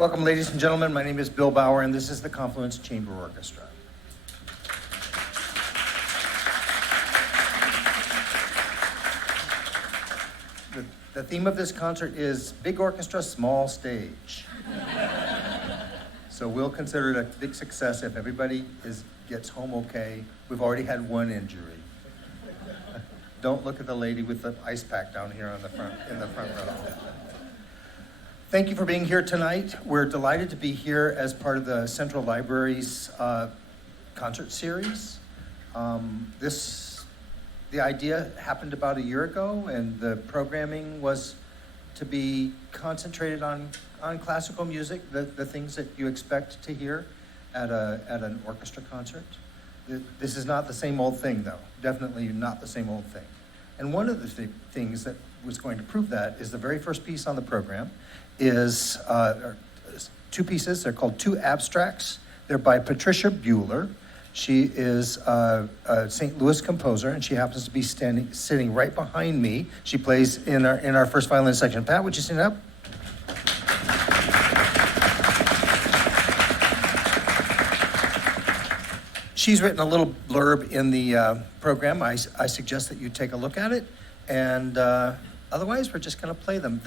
Welcome, ladies and gentlemen. My name is Bill Bauer, and this is the Confluence Chamber Orchestra. The theme of this concert is Big Orchestra, Small Stage. So we'll consider it a big success if everybody gets home okay. We've already had one injury. Don't look at the lady with the ice pack down here in the front row. Thank you for being here tonight. We're delighted to be here as part of the Central Library's concert series. The idea happened about a year ago, and the programming was to be concentrated on classical music, the things that you expect to hear at an orchestra concert. This is not the same old thing, though. Definitely not the same old thing. And one of the things that was going to prove that is the very first piece on the program is two pieces. They're called Two Abstracts. They're by Patricia Bueller. She is a St. Louis composer, and she happens to be sitting right behind me. She plays in our first violin section. Pat, would you stand up? She's written a little blurb in the program. I suggest that you take a look at it, and otherwise we're just going to play them.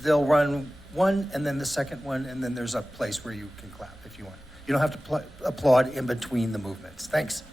They'll run one, and then the second one, and then there's a place where you can clap if you want. You don't have to applaud in between the movements. Thanks.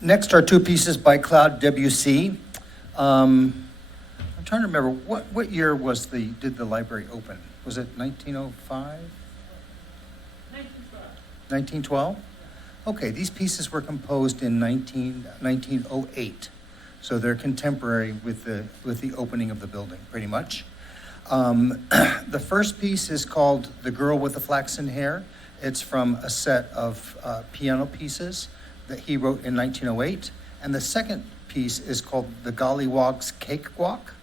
Next are two pieces by Claude Debussy. I'm trying to remember, what year did the library open? Was it 1905? 1912? Okay, these pieces were composed in 1908. So they're contemporary with the opening of the building, pretty much. The first piece is called The Girl with the Flaxen Hair. It's from a set of piano pieces that he wrote in 1908. And the second piece is called The Gollywog's Cakewalk.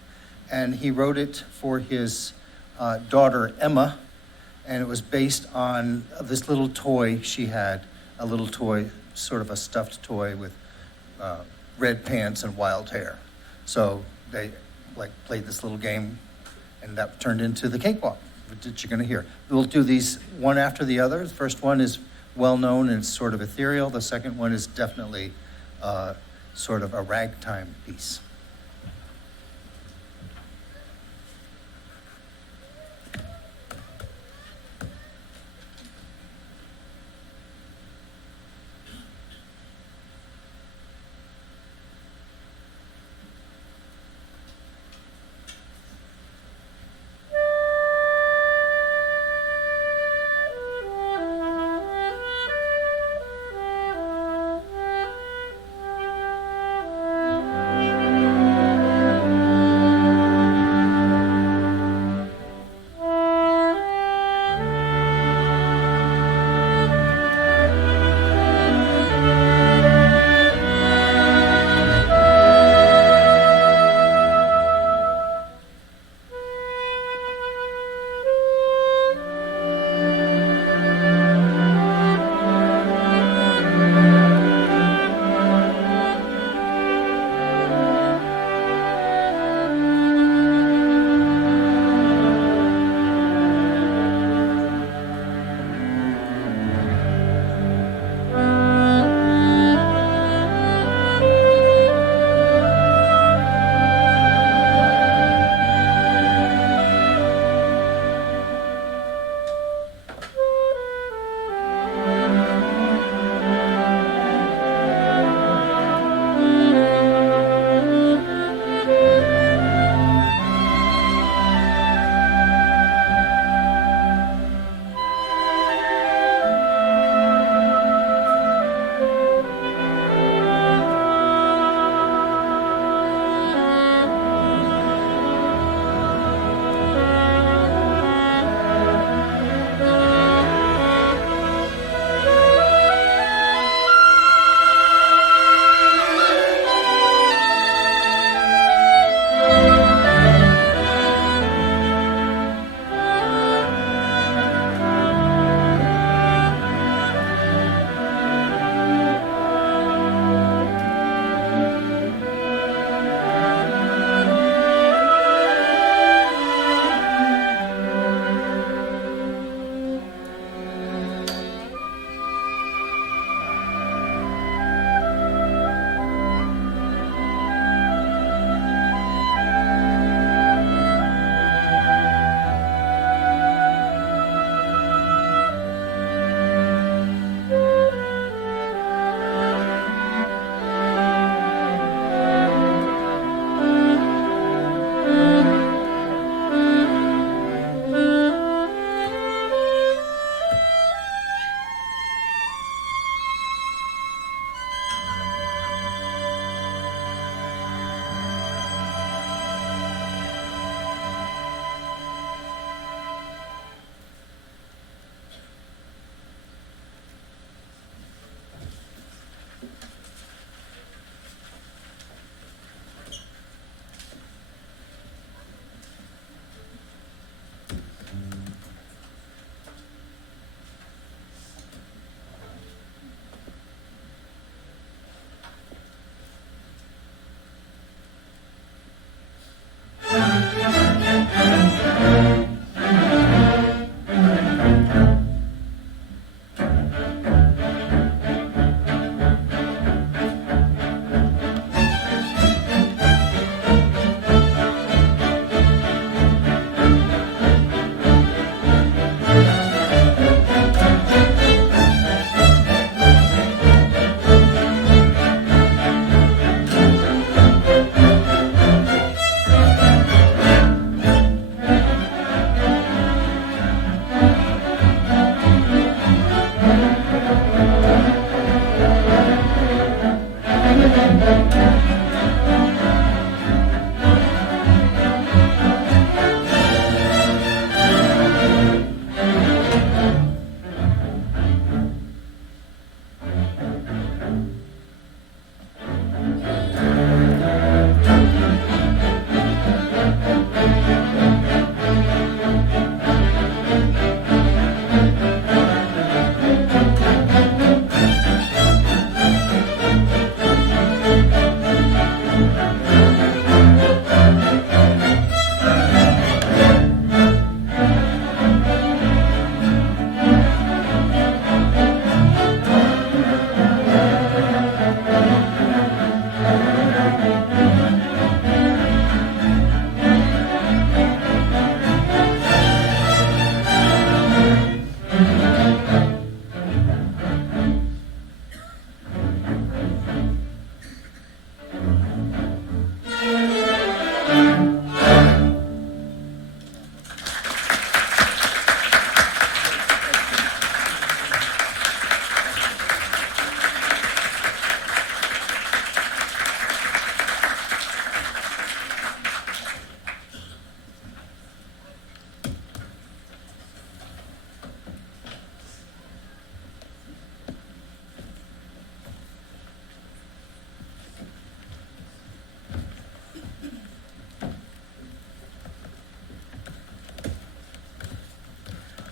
And he wrote it for his daughter, Emma. And it was based on this little toy she had, a little toy, sort of a stuffed toy with red pants and wild hair. So they played this little game, and that turned into the cakewalk that you're going to hear. We'll do these one after the other. The first one is well known and it's sort of ethereal. The second one is definitely sort of a ragtime piece.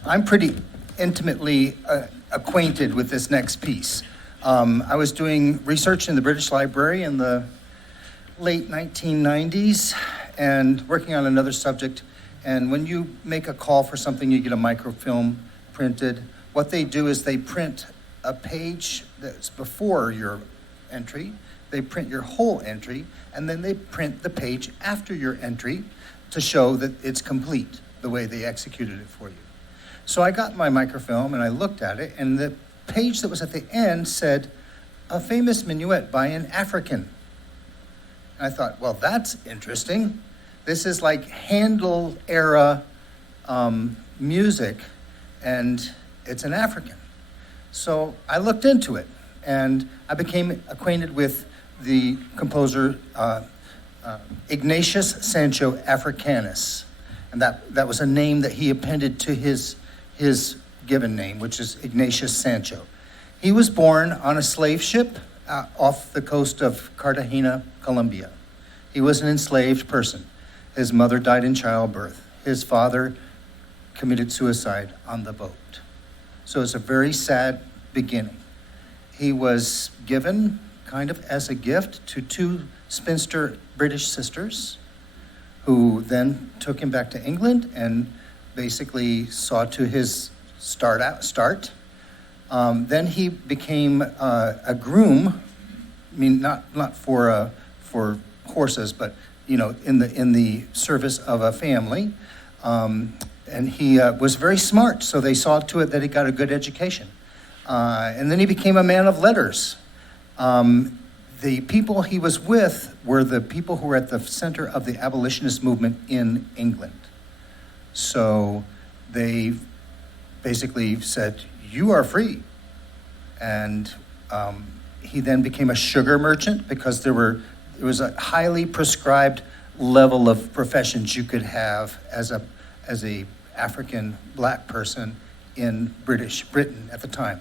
I'm pretty intimately acquainted with this next piece. I was doing research in the British Library in the late 1990s and working on another subject. And when you make a call for something, you get a microfilm printed. What they do is they print a page that's before your entry, they print your whole entry, and then they print the page after your entry to show that it's complete, the way they executed it for you. So I got my microfilm and I looked at it, and the page that was at the end said, "A famous minuet by an African." And I thought, well, that's interesting. This is like Handel era music, and it's an African. So I looked into it, and I became acquainted with the composer Ignatius Sancho Africanus. And that was a name that he appended to his given name, which is Ignatius Sancho. He was born on a slave ship off the coast of Cartagena, Colombia. He was an enslaved person. His mother died in childbirth. His father committed suicide on the boat. So it's a very sad beginning. He was given kind of as a gift to two spinster British sisters who then took him back to England and basically saw to his start. Then he became a groom. I mean, not for horses, but in the service of a family. And he was very smart, so they saw to it that he got a good education. And then he became a man of letters. The people he was with were the people who were at the center of the abolitionist movement in England. So they basically said, "You are free." And he then became a sugar merchant because there was a highly prescribed level of professions you could have as a African black person in Britain at the time.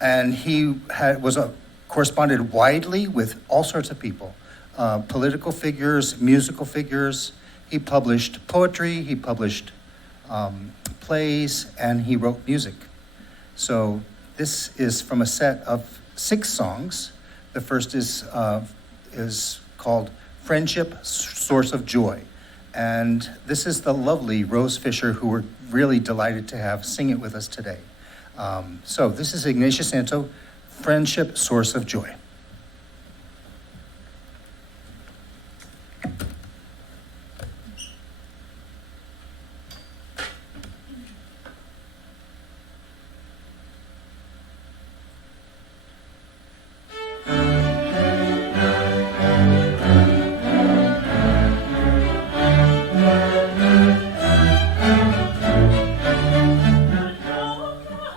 And he corresponded widely with all sorts of people, political figures, musical figures. He published poetry, he published plays, and he wrote music. So this is from a set of 6 songs. The first is called "Friendship, Source of Joy." And this is the lovely Rose Fisher, who we're really delighted to have sing it with us today. So this is Ignatius Sancho, "Friendship, Source of Joy."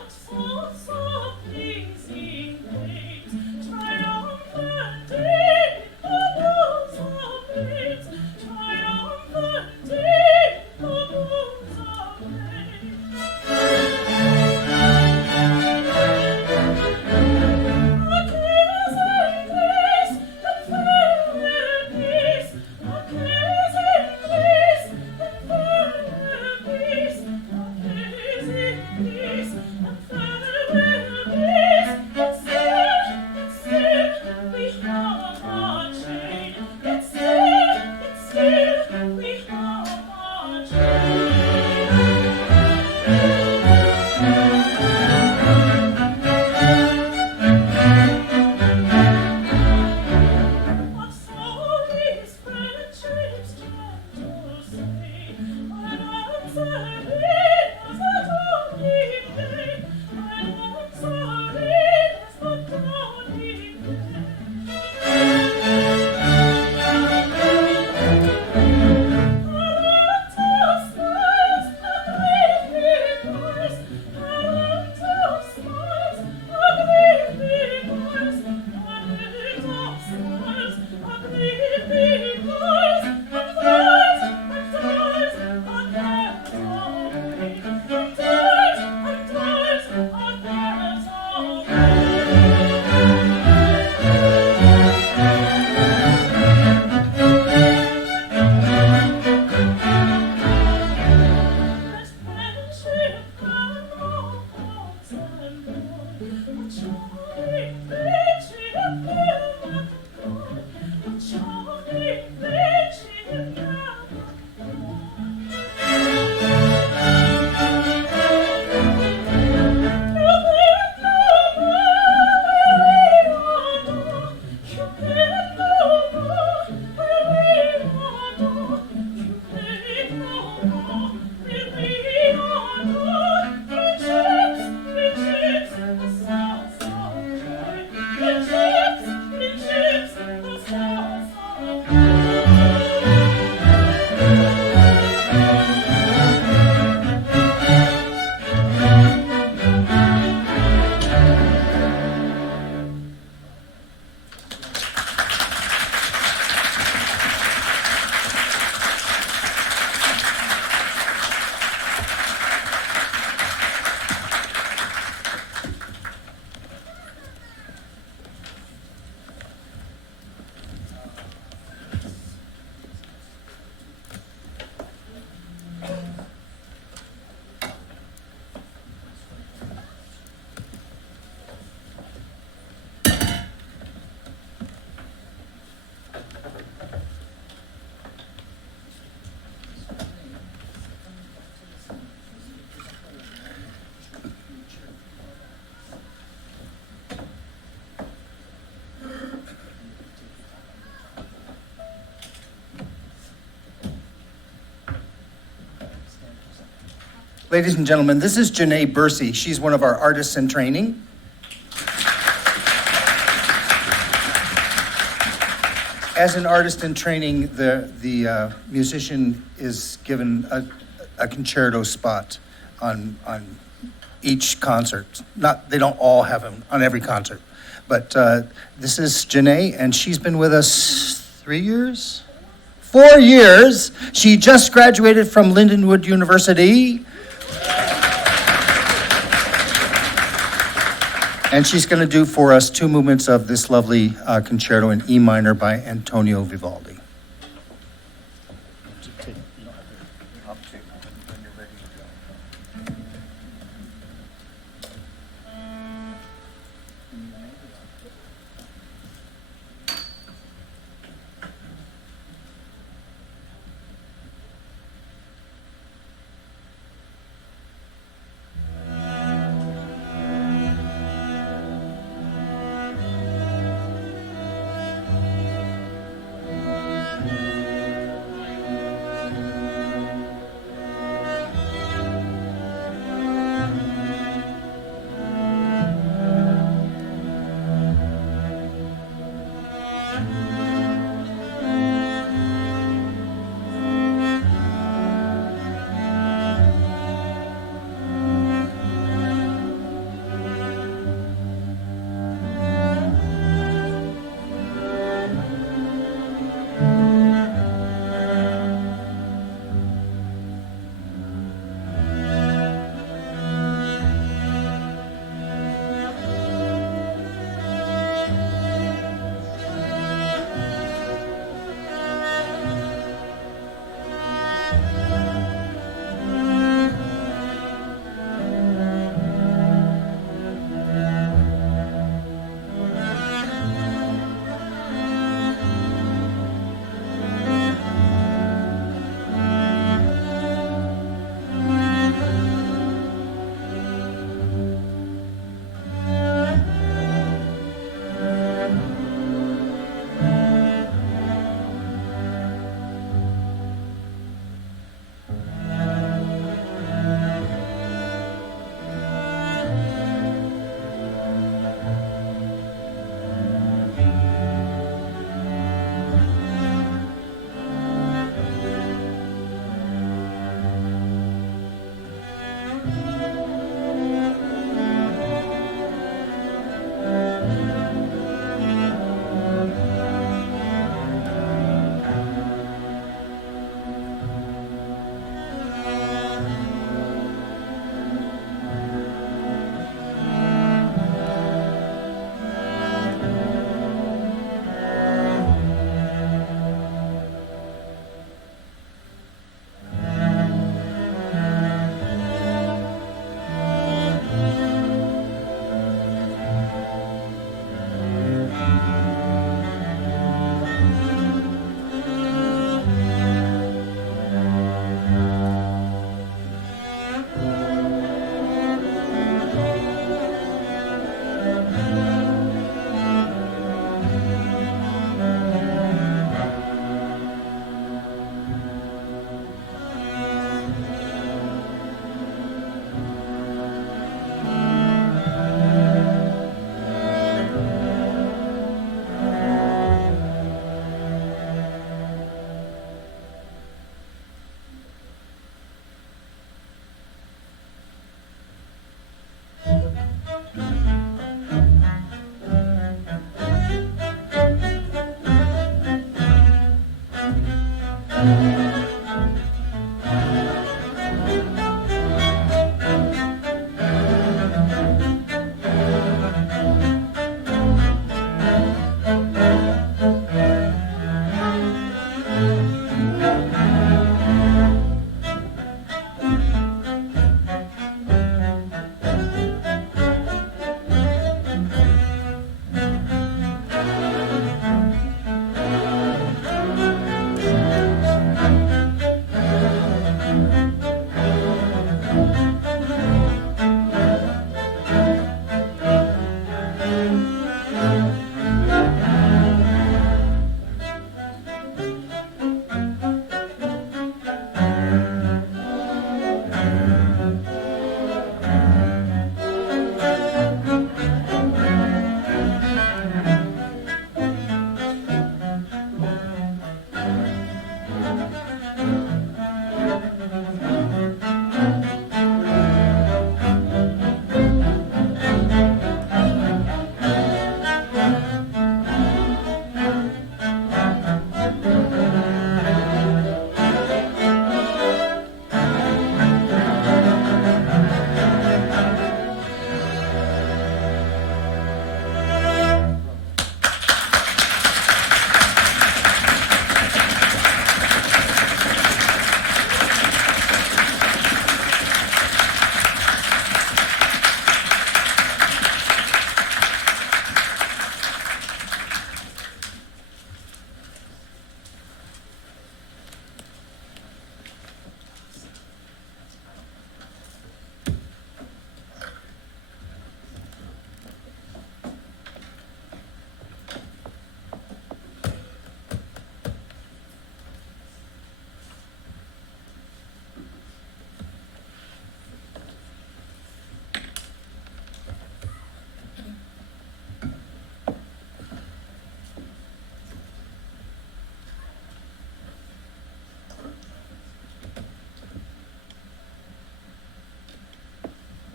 So softly sing, try Ladies and gentlemen, this is Janae Bursey. She's one of our artists in training. As an artist in training, the musician is given a concerto spot on each concert. They don't all have them on every concert, but this is Janae, and she's been with us 3 years? 4 years. She just graduated from Lindenwood University. And she's going to do for us 2 movements of this lovely concerto in E minor by Antonio Vivaldi.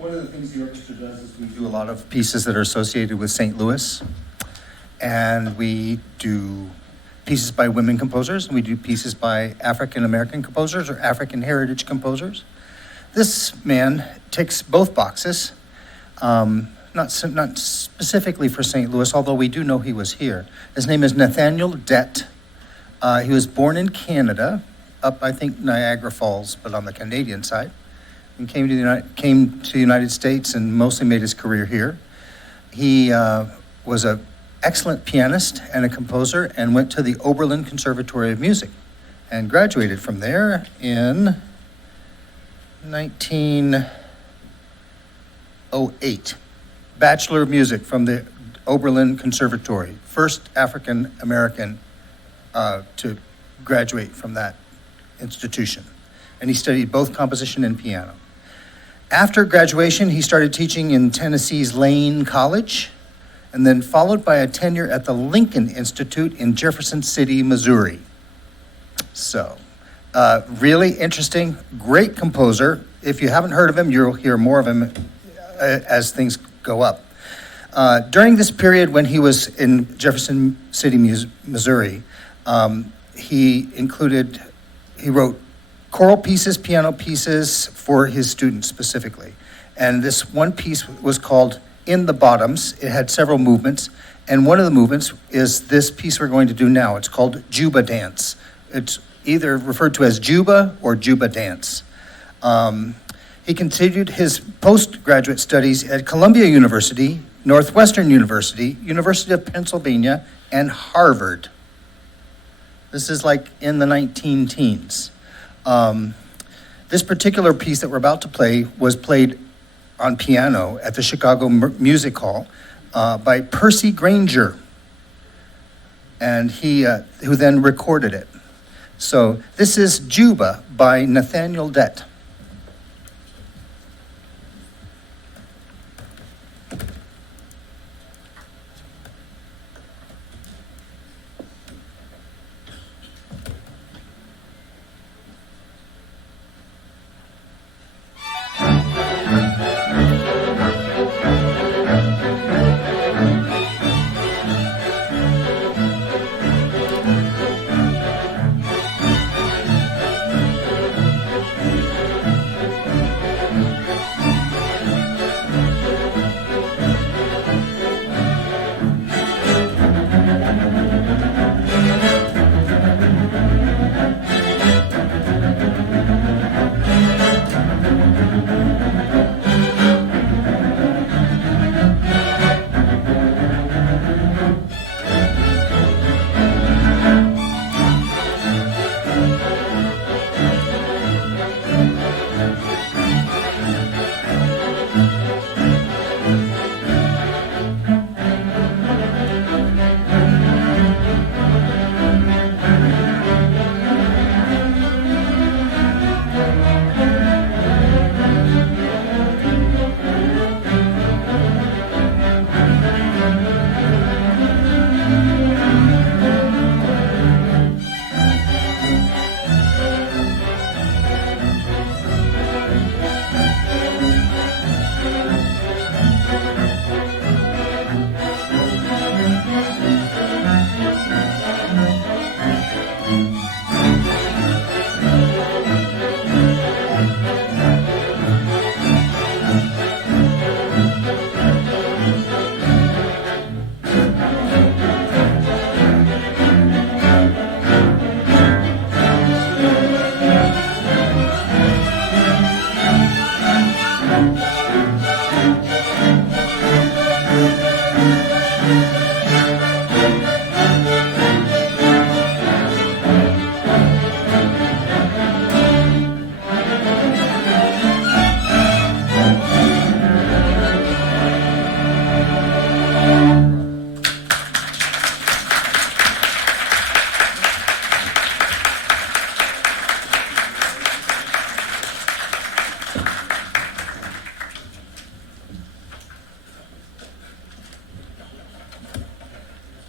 one of the things the orchestra does is we do a lot of pieces that are associated with St. Louis. And we do pieces by women composers, and we do pieces by African-American composers or African heritage composers. This man ticks both boxes, not specifically for St. Louis, although we do know he was here. His name is Nathaniel Dett. He was born in Canada, up, I think, Niagara Falls, but on the Canadian side, and came to the United States and mostly made his career here. He was an excellent pianist and a composer and went to the Oberlin Conservatory of Music and graduated from there in 1908. Bachelor of Music from the Oberlin Conservatory, first African American to graduate from that institution. And he studied both composition and piano. After graduation, he started teaching in Tennessee's Lane College, and then followed by a tenure at the Lincoln Institute in Jefferson City, Missouri. So, really interesting, great composer. If you haven't heard of him, you'll hear more of him as things go up. During this period when he was in Jefferson City, Missouri, he wrote choral pieces, piano pieces for his students specifically. And this one piece was called In the Bottoms. It had several movements, and one of the movements is this piece we're going to do now. It's called Juba Dance. It's either referred to as Juba or Juba Dance. He continued his postgraduate studies at Columbia University, Northwestern University, University of Pennsylvania, and Harvard. This is like in the 19-teens. This particular piece that we're about to play was played on piano at the Chicago Music Hall by Percy Granger, and who then recorded it. So this is Juba by Nathaniel Dett.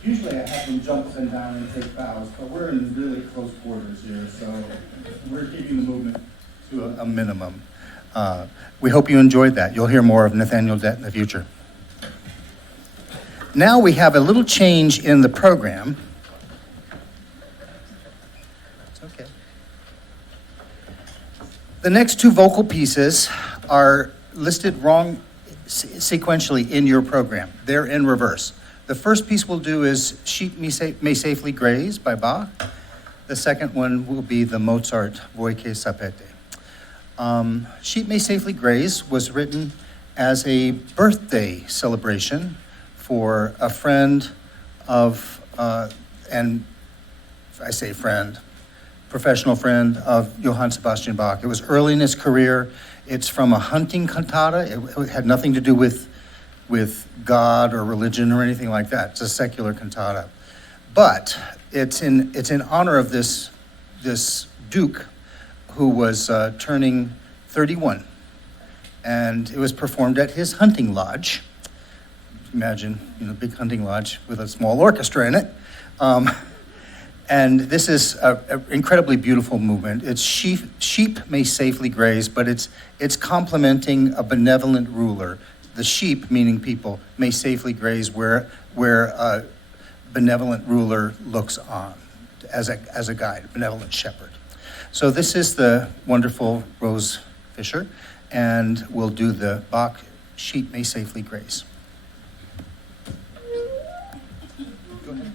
Usually I have them jump up and down and take bows, but we're in really close quarters here, so we're keeping the movement to a minimum. We hope you enjoyed that. You'll hear more of Nathaniel Dett in the future. Now we have a little change in the program. It's okay. The next two vocal pieces are listed wrong sequentially in your program. They're in reverse. The first piece we'll do is Sheep May Safely Graze by Bach. The second one will be the Mozart Voi che sapete. Sheep May Safely Graze was written as a birthday celebration for a friend of, and I say friend, professional friend of Johann Sebastian Bach. It was early in his career. It's from a hunting cantata. It had nothing to do with God or religion or anything like that. It's a secular cantata. But it's in honor of this duke who was turning 31. And it was performed at his hunting lodge. Imagine, big hunting lodge with a small orchestra in it. And this is an incredibly beautiful movement. It's sheep may safely graze, but it's complimenting a benevolent ruler. The sheep, meaning people, may safely graze where a benevolent ruler looks on as a guide, a benevolent shepherd. So this is the wonderful Rose Fisher, and we'll do the Bach Sheep May Safely Graze. Go ahead.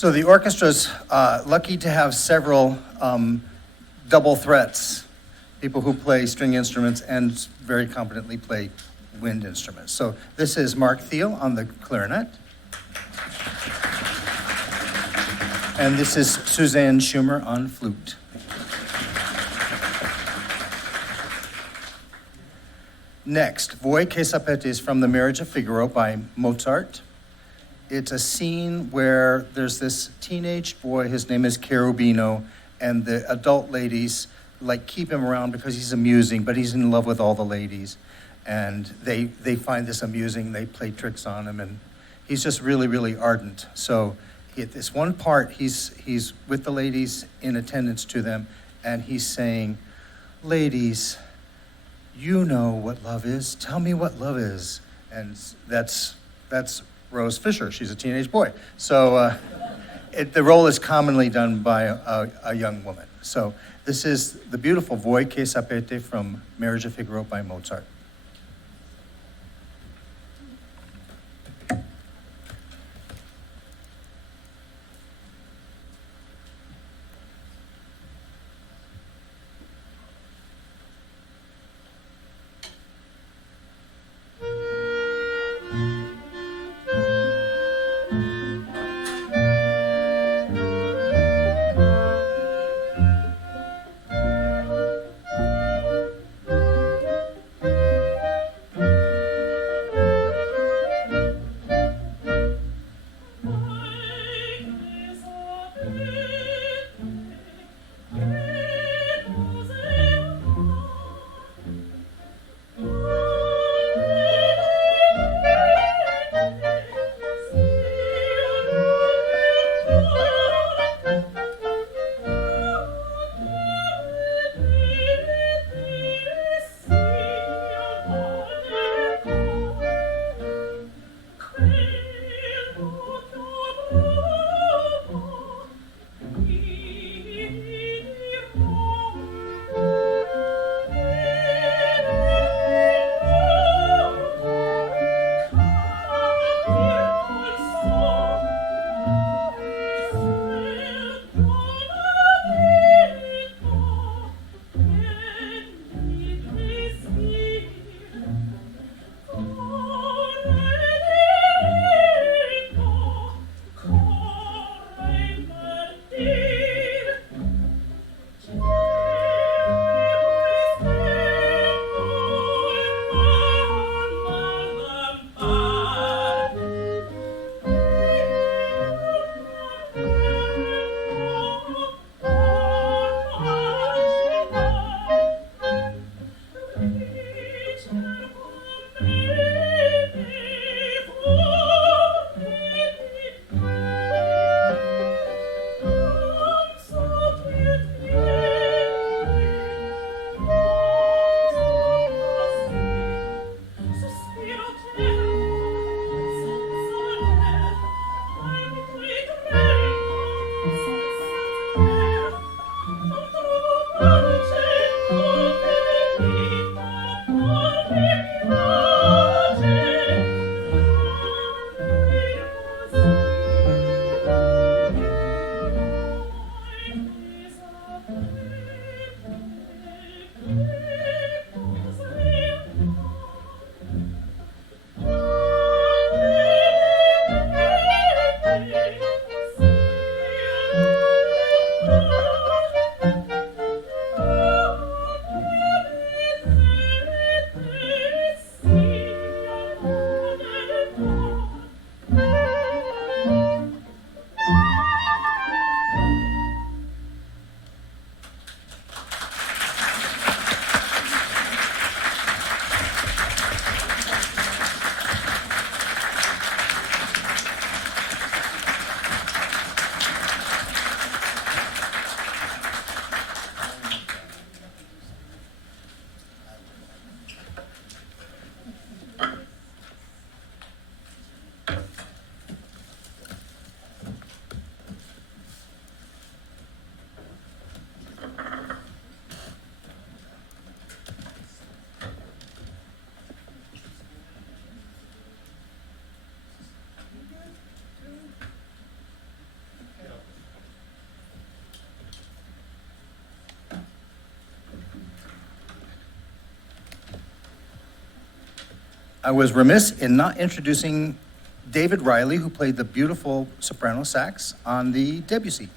So the orchestra's lucky to have several double threats, people who play string instruments and very competently play wind instruments. So this is Mark Thiel on the clarinet. And this is Suzanne Schumer on flute. Next, Voi che sapete is from The Marriage of Figaro by Mozart. It's a scene where there's this teenage boy, his name is Cherubino, and the adult ladies like keep him around because he's amusing, but he's in love with all the ladies. And they find this amusing, they play tricks on him, and he's just really, really ardent. So at this one part, he's with the ladies in attendance to them, and he's saying, "Ladies, you know what love is. Tell me what love is." And that's Rose Fisher. She's a teenage boy. So the role is commonly done by a young woman. So this is the beautiful Voi che sapete from Marriage of Figaro by Mozart. I was remiss in not introducing David Riley, who played the beautiful soprano sax on the Debussy.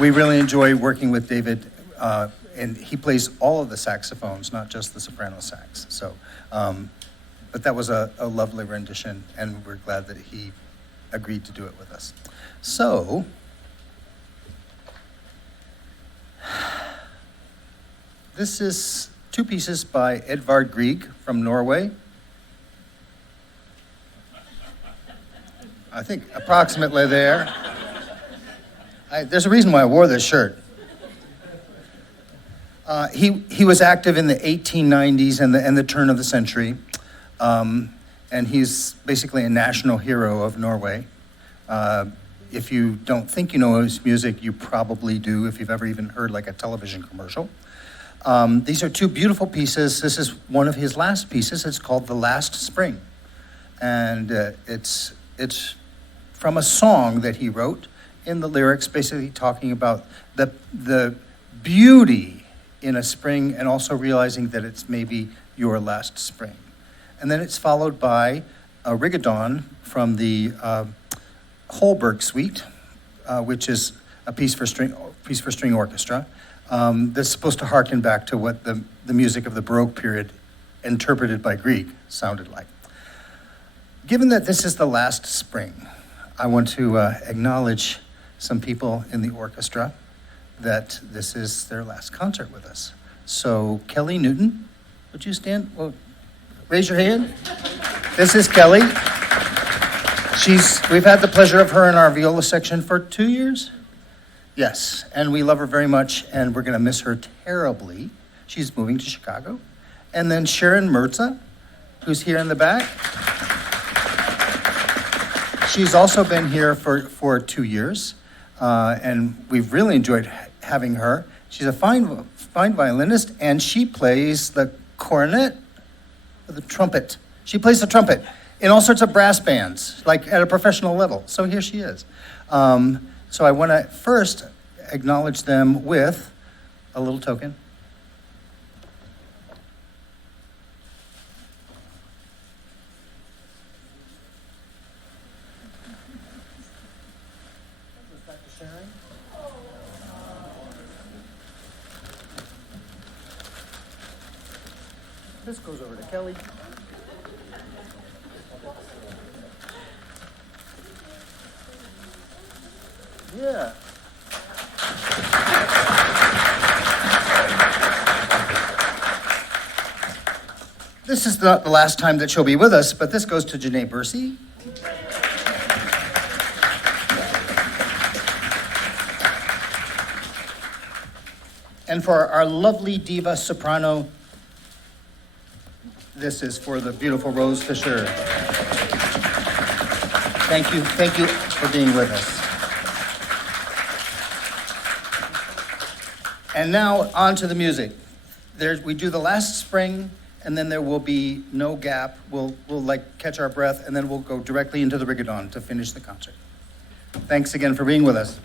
We really enjoy working with David, and he plays all of the saxophones, not just the soprano sax. So, but that was a lovely rendition, and we're glad that he agreed to do it with us. So, this is two pieces by Edvard Grieg from Norway. I think approximately there. There's a reason why I wore this shirt. He was active in the 1890s and the turn of the century, and he's basically a national hero of Norway. If you don't think you know his music, you probably do if you've ever even heard like a television commercial. These are two beautiful pieces. This is one of his last pieces. It's called The Last Spring, and it's from a song that he wrote. In the lyrics, basically talking about the beauty in a spring and also realizing that it's maybe your last spring. And then it's followed by a rigodon from the Holberg Suite, which is a piece for string orchestra. That's supposed to harken back to what the music of the Baroque period, interpreted by Grieg, sounded like. Given that this is the last spring, I want to acknowledge some people in the orchestra that this is their last concert with us. So Kelly Newton, would you stand? Well, raise your hand. This is Kelly. We've had the pleasure of her in our viola section for 2 years. Yes, and we love her very much, and we're gonna miss her terribly. She's moving to Chicago. And then Sharon Mirza, who's here in the back. She's also been here for 2 years. And we've really enjoyed having her. She's a fine violinist, and she plays the cornet, or the trumpet. She plays the trumpet in all sorts of brass bands, like at a professional level. So here she is. So I want to first acknowledge them with a little token. This goes over to Kelly. Yeah. This is not the last time that she'll be with us, but this goes to Janae Bursey. And for our lovely diva soprano, this is for the beautiful Rose Fisher. Thank you for being with us. And now on to the music. We do the last spring, and then there will be no gap. We'll like catch our breath, and then we'll go directly into the rigodon to finish the concert. Thanks again for being with us.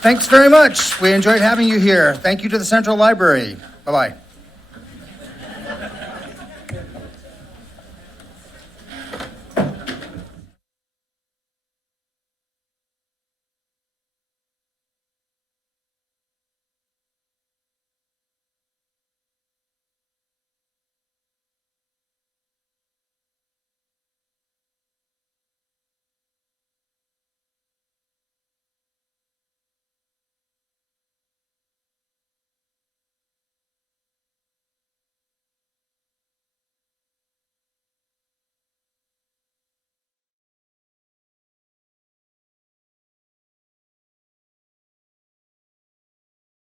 Thanks very much. We enjoyed having you here. Thank you to the Central Library. Bye-bye.